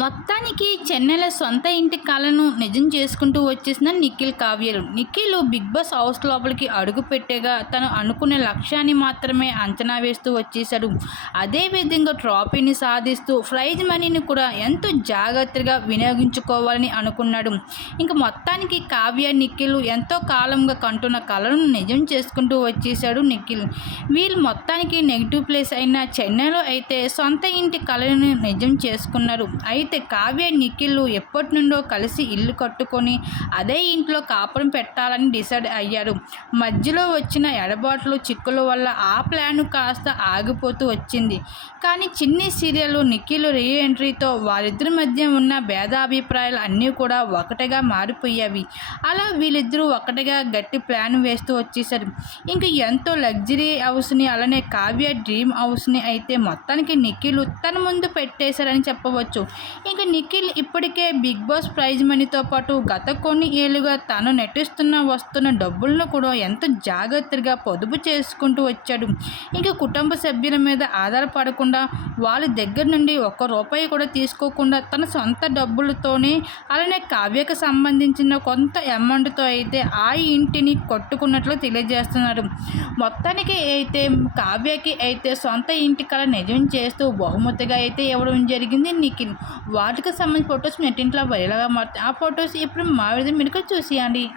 మొత్తానికి చెన్నెల సొంత ఇంటి కళను నిజం చేసుకుంటూ వచ్చేసిన నిఖిల్ కావ్యలు. నిఖిల్ బిగ్ బాస్ హౌస్ లోపలికి అడుగు పెట్టేగా తను అనుకునే లక్ష్యాన్ని మాత్రమే అంచనా వేస్తూ వచ్చేశాడు. అదేవిధంగా ట్రాఫీని సాధిస్తూ ప్రైజ్ మనీని కూడా ఎంతో జాగ్రత్తగా వినియోగించుకోవాలని అనుకున్నాడు. ఇంకా మొత్తానికి కావ్య నిఖిల్ ఎంతో కాలంగా కంటున్న కళను నిజం చేసుకుంటూ వచ్చేసాడు నిఖిల్. వీళ్ళు మొత్తానికి నెగిటివ్ ప్లేస్ అయిన చెన్నైలో అయితే సొంత ఇంటి కళను నిజం చేసుకున్నారు. అయితే అయితే కావ్య నిఖిల్ ఎప్పటి నుండో కలిసి ఇల్లు కట్టుకొని అదే ఇంట్లో కాపురం పెట్టాలని డిసైడ్ అయ్యారు. మధ్యలో వచ్చిన ఎడబాట్లు చిక్కుల వల్ల ఆ ప్లాన్ కాస్త ఆగిపోతూ వచ్చింది. కానీ చిన్ని సీరియల్ నిఖిల్ రీ ఎంట్రీతో వారిద్దరి మధ్య ఉన్న భేదాభిప్రాయాలు అన్నీ కూడా ఒకటిగా మారిపోయేవి. అలా వీళ్ళిద్దరూ ఒకటిగా గట్టి ప్లాన్ వేస్తూ వచ్చేసారు. ఇంకా ఎంతో లగ్జరీ హౌస్ని అలానే కావ్య డ్రీమ్ హౌస్ని అయితే మొత్తానికి నిఖిల్ తన ముందు పెట్టేశారని చెప్పవచ్చు. ఇక నిఖిల్ ఇప్పటికే బిగ్ బాస్ ప్రైజ్ మనీతో పాటు గత కొన్ని ఏళ్ళుగా తాను నటిస్తున్న వస్తున్న డబ్బులను కూడా ఎంతో జాగ్రత్తగా పొదుపు చేసుకుంటూ వచ్చాడు. ఇంకా కుటుంబ సభ్యుల మీద ఆధారపడకుండా వాళ్ళ దగ్గర నుండి ఒక్క రూపాయి కూడా తీసుకోకుండా తన సొంత డబ్బులతోనే అలానే కావ్యకు సంబంధించిన కొంత అమౌంట్తో అయితే ఆ ఇంటిని కొట్టుకున్నట్లు తెలియజేస్తున్నాడు. మొత్తానికి అయితే కావ్యకి అయితే సొంత ఇంటి కళ నిజం చేస్తూ బహుమతిగా అయితే ఇవ్వడం జరిగింది నిఖిల్. వాటికి సంబంధించిన ఫొటోస్ నెట్టింట్లో వైరల్గా మారుతాయి? ఆ ఫొటోస్ ఇప్పుడు మా విధంగా మీరు చూసేయండి.